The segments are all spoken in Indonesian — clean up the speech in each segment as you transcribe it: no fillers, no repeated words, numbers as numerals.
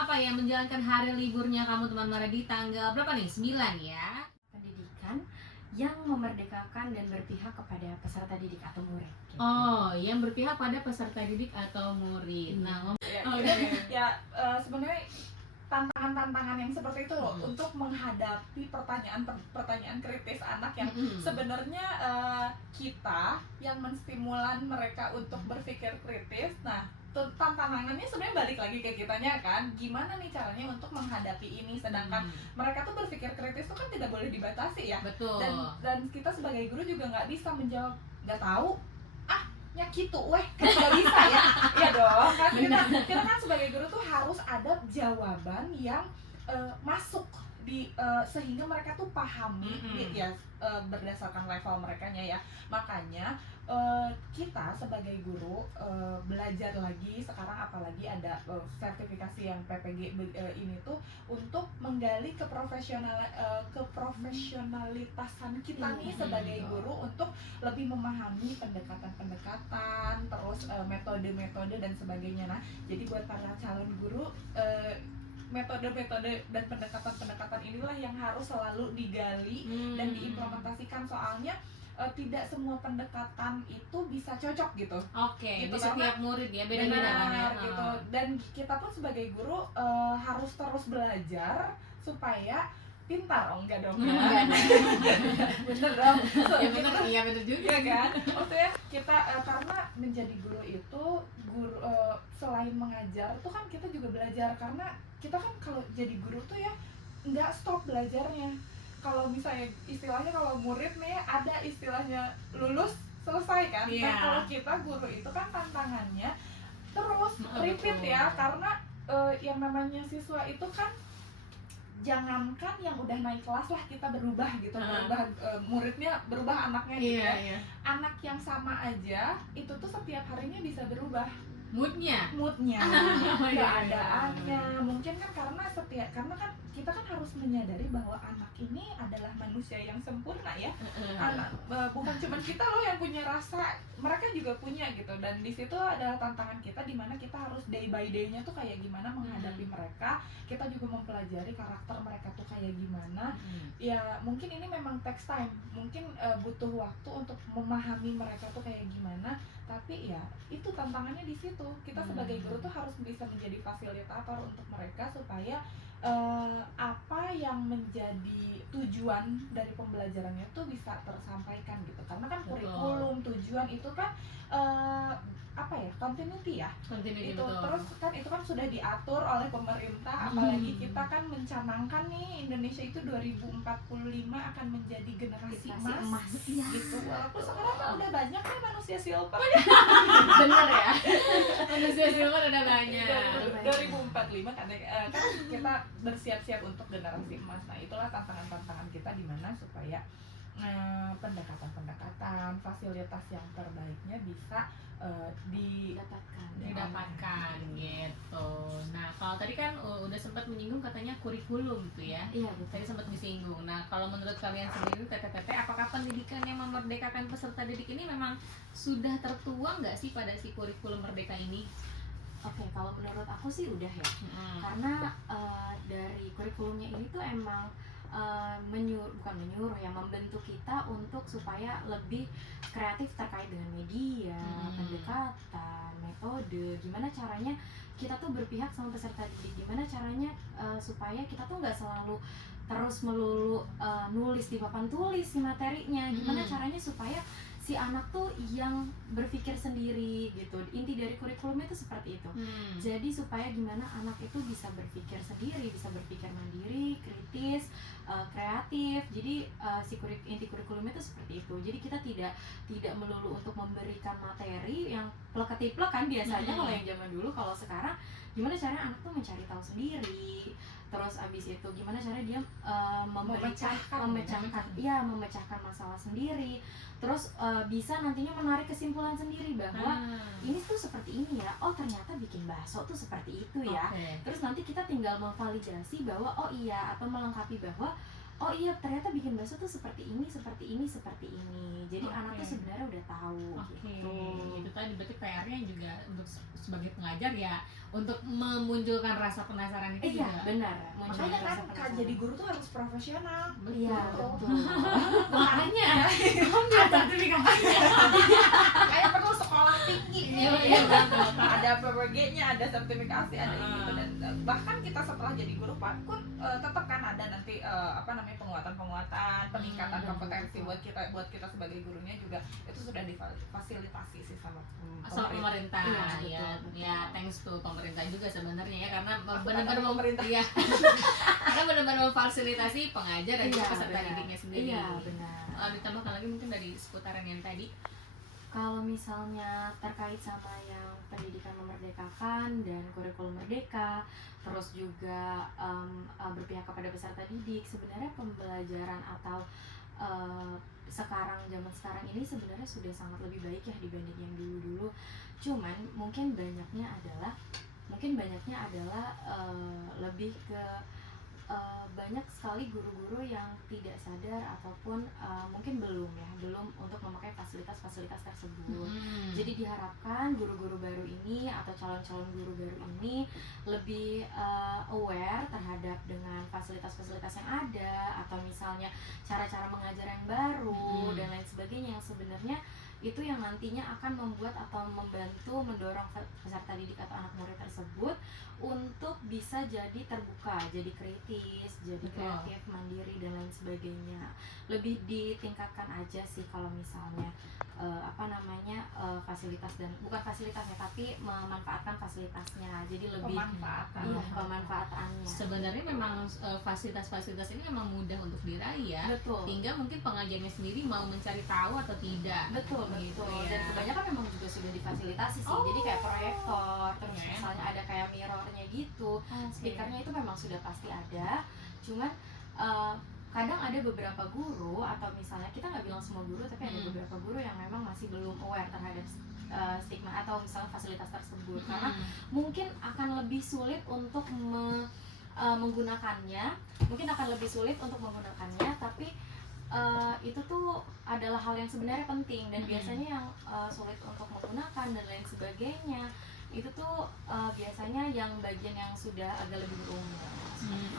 apa ya, menjalankan hari liburnya kamu teman Mara di tanggal berapa nih? 9 ya? Pendidikan yang memerdekakan dan berpihak kepada peserta didik atau murid. Gitu. Oh, yang berpihak pada peserta didik atau murid. Nah, sebenarnya tantangan-tantangan yang seperti itu loh untuk menghadapi pertanyaan kritis anak yang sebenarnya kita yang menstimulan mereka untuk berpikir kritis. Nah, tantangannya sebenarnya balik lagi ke kitanya kan, gimana nih caranya untuk menghadapi ini, sedangkan mereka tuh berpikir kritis tuh kan tidak boleh dibatasi ya. Betul. Dan kita sebagai guru juga nggak bisa menjawab nggak tahu, ya gitu, kan nggak bisa ya. Ya dong, kan kita kan sebagai guru tuh harus ada jawaban yang masuk di sehingga mereka tuh pahami ya berdasarkan level merekanya ya. Makanya kita sebagai guru belajar lagi sekarang, apalagi ada sertifikasi yang PPG ini tuh untuk menggali keprofesionalitasan kita nih sebagai guru untuk lebih memahami pendekatan-pendekatan, terus metode-metode dan sebagainya. Nah, jadi buat para calon guru metode-metode dan pendekatan-pendekatan inilah yang harus selalu digali dan diimplementasikan, soalnya tidak semua pendekatan itu bisa cocok gitu. Oke, gitu, di setiap murid ya, beda-beda kan ya. Gitu. Dan kita pun sebagai guru harus terus belajar supaya pintar. Oh enggak dong. Bener dong. Ya bener, iya bener juga ya kan. Maksudnya kita karena menjadi guru itu selain mengajar tuh kan kita juga belajar, karena kita kan kalau jadi guru tuh ya nggak stop belajarnya. Kalau misalnya istilahnya kalau murid nih ada istilahnya lulus selesai kan. Nah, kalau kita guru itu kan tantangannya terus repeat ya, karena yang namanya siswa itu kan jangankan yang udah naik kelas lah kita berubah gitu, berubah muridnya berubah, anaknya gitu ya. Anak yang sama aja itu tuh setiap harinya bisa berubah moodnya, keadaannya. Mungkin kan karena kan kita kan harus menyadari bahwa anak ini adalah manusia yang sempurna ya. Anak bukan cuma kita loh yang punya rasa, mereka juga punya gitu. Dan di situ adalah tantangan kita, di mana kita harus day by day-nya tuh kayak gimana menghadapi mereka. Kita juga mempelajari karakter mereka tuh kayak gimana. Ya mungkin ini memang takes time, mungkin butuh waktu untuk memahami mereka tuh kayak gimana. Tapi ya itu tantangannya di situ. Kita sebagai guru tuh harus bisa menjadi fasilitator untuk mereka supaya apa yang menjadi tujuan dari pembelajarannya tuh bisa tersampaikan gitu. Karena kan kurikulum, tujuan itu kan apa ya, continuity ya. Itu betul. Terus kan itu kan sudah diatur oleh pemerintah, apalagi kita kan mencanangkan nih Indonesia itu 2045 akan menjadi generasi emas gitu. Walaupun sekarang kan udah banyak nih manusia silver. Bener ya, manusia silver udah banyak. 2045 kan kita bersiap-siap untuk generasi emas. Nah, itulah tantangan-tantangan kita di mana supaya pendekatan-pendekatan, fasilitas yang terbaiknya bisa didapatkan gitu. Nah, kalau tadi kan udah sempat menyinggung katanya kurikulum gitu ya. Iya, betul. Tadi sempat disinggung. Nah, kalau menurut kalian sendiri TTTT, apakah pendidikan yang memerdekakan peserta didik ini memang sudah tertuang nggak sih pada si kurikulum merdeka ini? Oke, kalau menurut aku sih udah ya. Karena dari kurikulumnya ini tuh emang bukan menyuruh ya, membentuk kita untuk supaya lebih kreatif terkait dengan media, pendekatan, metode, gimana caranya kita tuh berpihak sama peserta didik, gimana caranya supaya kita tuh nggak selalu terus melulu nulis di papan tulis si materinya, gimana caranya supaya si anak tuh yang berpikir sendiri gitu. Inti dari kurikulumnya itu seperti itu. Jadi supaya gimana anak itu bisa berpikir sendiri, bisa berpikir mandiri, kritis, kreatif. Jadi inti kurikulumnya itu seperti itu. Jadi kita tidak melulu untuk memberikan materi yang plek-ketiplek kan biasanya kalau yang zaman dulu. Kalau sekarang gimana caranya anak tuh mencari tahu sendiri. Terus abis itu gimana caranya dia memecahkan masalah sendiri. Terus bisa nantinya menarik kesimpulan sendiri bahwa ini tuh seperti ini ya. Oh, ternyata bikin bakso tuh seperti itu ya. Terus nanti kita tinggal memvalidasi bahwa oh iya, atau melengkapi bahwa oh iya ternyata bikin bakso tuh seperti ini. Jadi anak tuh sebenarnya udah tahu gitu. Itu tadi berarti PR-nya juga untuk sebagai pengajar ya untuk memunculkan rasa penasaran itu Iya, juga. benar. Makanya kan jadi guru tuh harus profesional. Iya, betul. Makanya ambil sertifikasinya. Kayak perlu sekolah tinggi. Iya, betul. Ada PPG-nya, ada sertifikasi, ada gitu, dan bahkan kita setelah jadi guru pun tetap kan ada nanti penguatan, peningkatan kompetensi buat kita sebagai gurunya juga itu sudah difasilitasi sih sama pemerintah. Iya, Ya, betul. ya thanks to pemerintah juga sebenarnya ya, karena Aku benar-benar katakan pemerintah. ya, karena benar-benar memfasilitasi pengajar dan juga Iya, peserta benar. didiknya sendiri. Iya, benar. Ditambahkan lagi mungkin dari seputaran yang tadi. Kalau misalnya terkait sama yang pendidikan memerdekakan dan kurikulum merdeka, terus juga berpihak kepada peserta didik, sebenarnya pembelajaran atau zaman sekarang ini sebenarnya sudah sangat lebih baik ya dibanding yang dulu-dulu. Cuman mungkin banyaknya adalah lebih ke banyak sekali guru-guru yang tidak sadar ataupun mungkin belum untuk memakai fasilitas-fasilitas tersebut. Jadi diharapkan guru-guru baru ini atau calon-calon guru baru ini lebih aware terhadap dengan fasilitas-fasilitas yang ada, atau misalnya cara-cara mengajar yang baru dan lain sebagainya, yang sebenarnya itu yang nantinya akan membuat atau membantu mendorong peserta didik atau anak murid tersebut untuk bisa jadi terbuka, jadi kritis, jadi kreatif, mandiri dan lain sebagainya. Lebih ditingkatkan aja sih kalau misalnya fasilitas, dan bukan fasilitasnya tapi memanfaatkan fasilitasnya. Jadi lebih pemanfaatannya. Sebenarnya memang fasilitas-fasilitas ini memang mudah untuk diraih ya. Betul. Tinggal mungkin pengajarnya sendiri mau mencari tahu atau tidak. Betul. Gitu Ya. ya. Dan kebanyakan memang juga sudah difasilitasi sih. Jadi kayak proyektor, terus misalnya ada kayak mirrornya gitu. Speakernya itu memang sudah pasti ada. Cuman kadang ada beberapa guru, atau misalnya kita nggak bilang semua guru, tapi ada beberapa guru yang memang masih belum aware terhadap stigma atau misalnya fasilitas tersebut, karena mungkin akan lebih sulit untuk menggunakannya, tapi itu tuh adalah hal yang sebenarnya penting, dan biasanya yang sulit untuk menggunakan dan lain sebagainya itu tuh biasanya yang bagian yang sudah agak lebih berumur.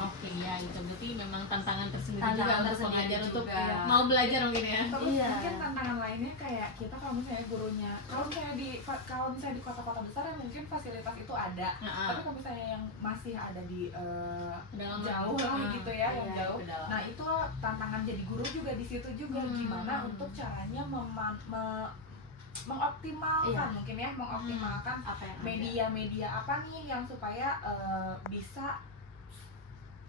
Oke, ya itu berarti memang tantangan tersendiri juga untuk pengajar untuk juga. mau belajar mungkin ya. Terus Iya. mungkin tantangan lainnya kayak kita kalau misalnya gurunya, kalau misalnya di kota-kota besar ya mungkin fasilitas itu ada, tapi kalau misalnya yang masih ada di jauh lah gitu ya, yang jauh. Nah itu tantangan jadi guru juga di situ juga, gimana untuk caranya mengoptimalkan mungkin ya, mengoptimalkan media-media apa nih yang supaya bisa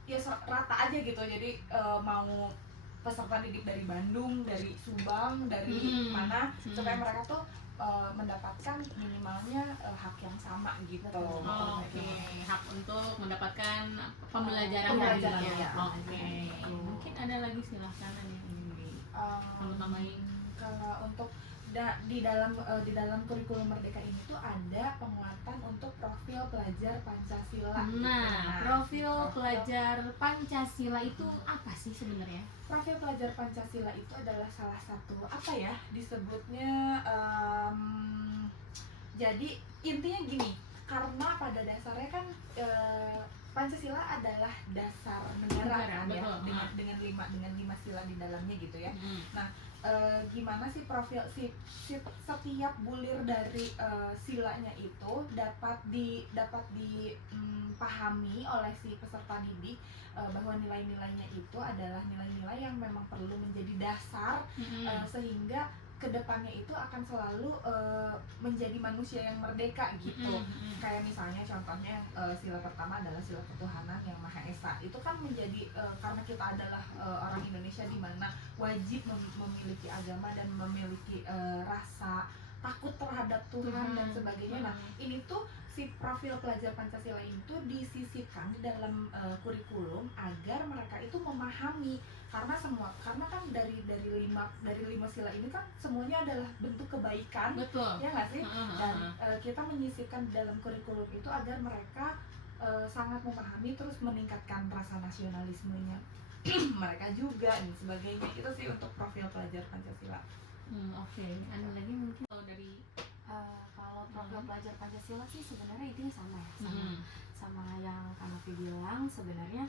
ya rata aja gitu. Jadi mau peserta didik dari Bandung, dari Subang, dari mana, supaya mereka tuh mendapatkan minimalnya hak yang sama gitu. Oke, hak untuk mendapatkan pembelajaran ya. Oke. Mungkin ada lagi, silahkan ada yang ingin kamu tambahin. Kalau untuk di dalam kurikulum Merdeka ini tuh ada penguatan untuk profil pelajar Pancasila. Nah, profil pelajar Pancasila itu apa sih sebenarnya? Profil pelajar Pancasila itu adalah salah satu disebutnya jadi intinya gini, karena pada dasarnya kan Pancasila adalah dasar negara kan ya, dengan lima sila di dalamnya gitu ya. Nah, gimana sih profil setiap bulir dari silanya itu dapat dipahami oleh si peserta didik, bahwa nilai-nilainya itu adalah nilai-nilai yang memang perlu menjadi dasar, sehingga kedepannya itu akan selalu menjadi manusia yang merdeka gitu. Kayak misalnya contohnya sila pertama adalah sila ketuhanan yang Maha Esa. Itu kan menjadi karena kita adalah orang Indonesia di mana wajib memiliki agama dan memiliki rasa takut terhadap Tuhan dan sebagainya. Nah, ini tuh si profil pelajar Pancasila itu disisipkan di dalam kurikulum agar mereka itu memahami, karena kan dari lima sila ini kan semuanya adalah bentuk kebaikan. Betul. Ya nggak sih? Dan kita menyisipkan di dalam kurikulum itu agar mereka sangat memahami, terus meningkatkan rasa nasionalismenya mereka juga dan sebagainya. Itu sih untuk profil pelajar Pancasila. Oke. Ada lagi mungkin kalau dari Kalau profil pelajar Pancasila sih sebenarnya intinya sama ya, sama yang Kak Novi bilang. Sebenarnya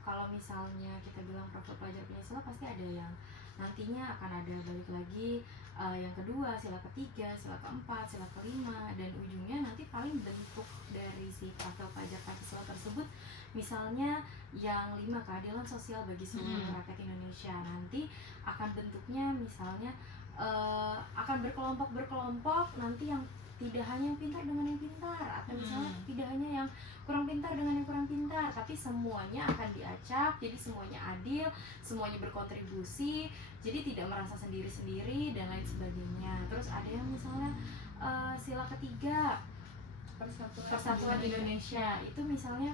kalau misalnya kita bilang profil pelajar Pancasila, pasti ada yang nantinya akan ada balik lagi yang kedua, sila ketiga, sila keempat, sila kelima, dan ujungnya nanti paling bentuk dari si profil pelajar Pancasila tersebut, misalnya yang 5, keadilan sosial bagi seluruh rakyat Indonesia, nanti akan bentuknya misalnya akan berkelompok nanti yang tidak hanya yang pintar dengan yang pintar, atau misalnya tidak hanya yang kurang pintar dengan yang kurang pintar, tapi semuanya akan diacak, jadi semuanya adil, semuanya berkontribusi, jadi tidak merasa sendiri-sendiri dan lain sebagainya. Terus ada yang misalnya sila ketiga, Persatuan Indonesia, itu misalnya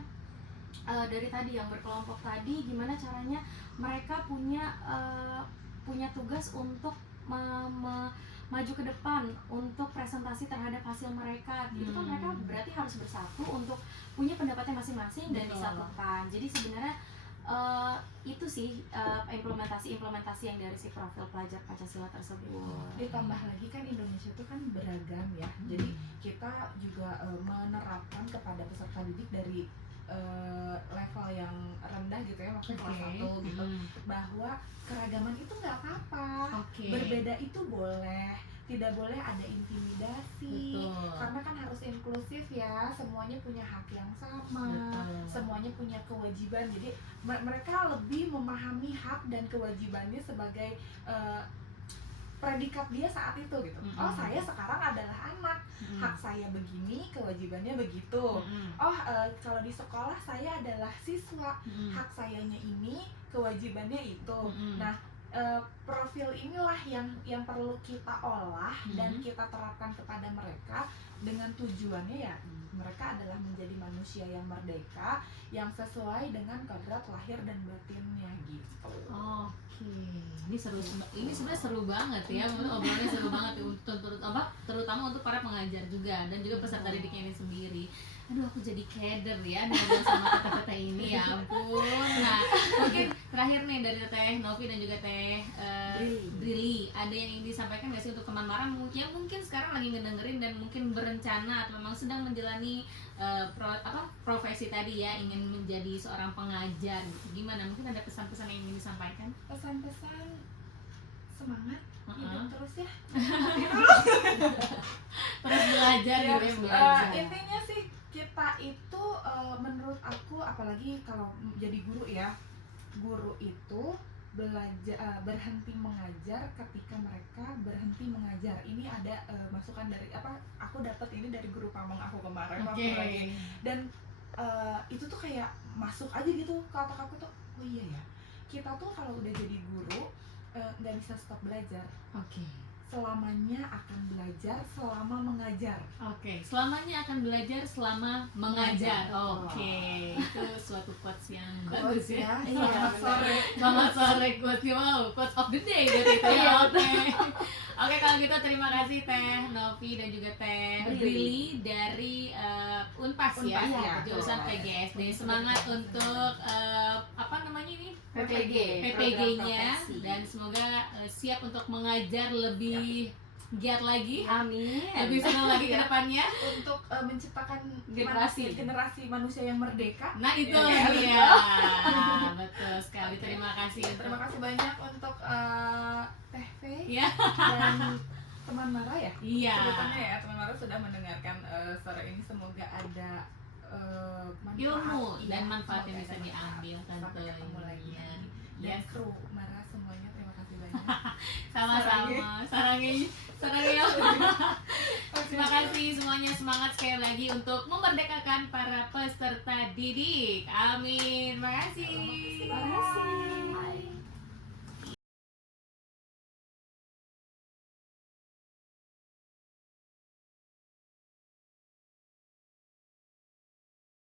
dari tadi yang berkelompok tadi, gimana caranya mereka punya tugas untuk maju ke depan untuk presentasi terhadap hasil mereka. Itu kan mereka berarti harus bersatu untuk punya pendapatnya masing-masing dan disatukan. Jadi sebenarnya itu sih implementasi yang dari si profil pelajar Pancasila tersebut. Ditambah lagi kan Indonesia itu kan beragam ya, jadi kita juga menerapkan kepada peserta didik dari level yang rendah gitu ya, maksudnya kelas 1 gitu, bahwa keragaman itu nggak apa-apa, berbeda itu boleh, tidak boleh ada intimidasi. Betul. Karena kan harus inklusif ya, semuanya punya hak yang sama. Betul. Semuanya punya kewajiban, jadi mereka lebih memahami hak dan kewajibannya sebagai predikat dia saat itu gitu. Oh, saya sekarang adalah anak, hak saya begini, kewajibannya begitu. Kalau di sekolah saya adalah siswa, hak sayanya ini, kewajibannya itu. Nah, profil inilah yang perlu kita olah dan kita terapkan kepada mereka dengan tujuannya ya mereka adalah menjadi manusia yang merdeka, yang sesuai dengan kodrat lahir dan batinnya gitu. Ini sebenarnya seru banget ya, obrolannya seru banget terutama untuk para pengajar juga dan juga peserta didiknya ini sendiri. Aduh, aku jadi keder ya dengan sama kata-kata ini, ya ampun. Nah, mungkin terakhir nih dari Teh Novi dan juga Teh Brili, ada yang ingin disampaikan nggak sih untuk teman Mara yang mungkin sekarang lagi ngedengerin dan mungkin berencana atau memang sedang menjalani profesi tadi ya, ingin menjadi seorang pengajar gitu. Gimana? Mungkin ada pesan-pesan yang ingin disampaikan? Pesan-pesan semangat, hidup terus ya. Terus belajar ya, gitu ya, belajar. Intinya sih kita itu menurut aku, apalagi kalau jadi guru ya, guru itu belajar berhenti mengajar ketika mereka berhenti mengajar. Ini ada masukan dari aku dapat ini dari guru pamong aku kemarin waktu lagi, dan itu tuh kayak masuk aja gitu ke otak aku tuh. Oh iya ya, kita tuh kalau udah jadi guru nggak bisa stop belajar. Selamanya akan belajar selama mengajar. Selamanya akan belajar selama mengajar. Itu suatu quotes yang bagus ya. Selamat sore quotes. Wow, quotes of the day dari itu ya. Oke, kalau gitu terima kasih Teh Novi dan juga Teh Brili dari Unpas ya, jurusan PGSD. Semangat untuk PPG-nya, dan semoga siap untuk mengajar lebih giat lagi. Amin. Lebih senang lagi ke depannya untuk menciptakan generasi manusia yang merdeka. Nah, itu dia. Betul sekali. Terima kasih banyak untuk Teh V dan teman Mara ya. Sebutannya ya, teman Mara sudah mendengarkan sore ini. Semoga ada ilmu dan manfaat yang bisa diambil sampai ketemu lagi. Dan kru Mara semuanya terima kasih banyak. Sama-sama. Sarangnya. Terima kasih semuanya, semangat sekali lagi untuk memerdekakan para peserta didik. Amin. Terima kasih.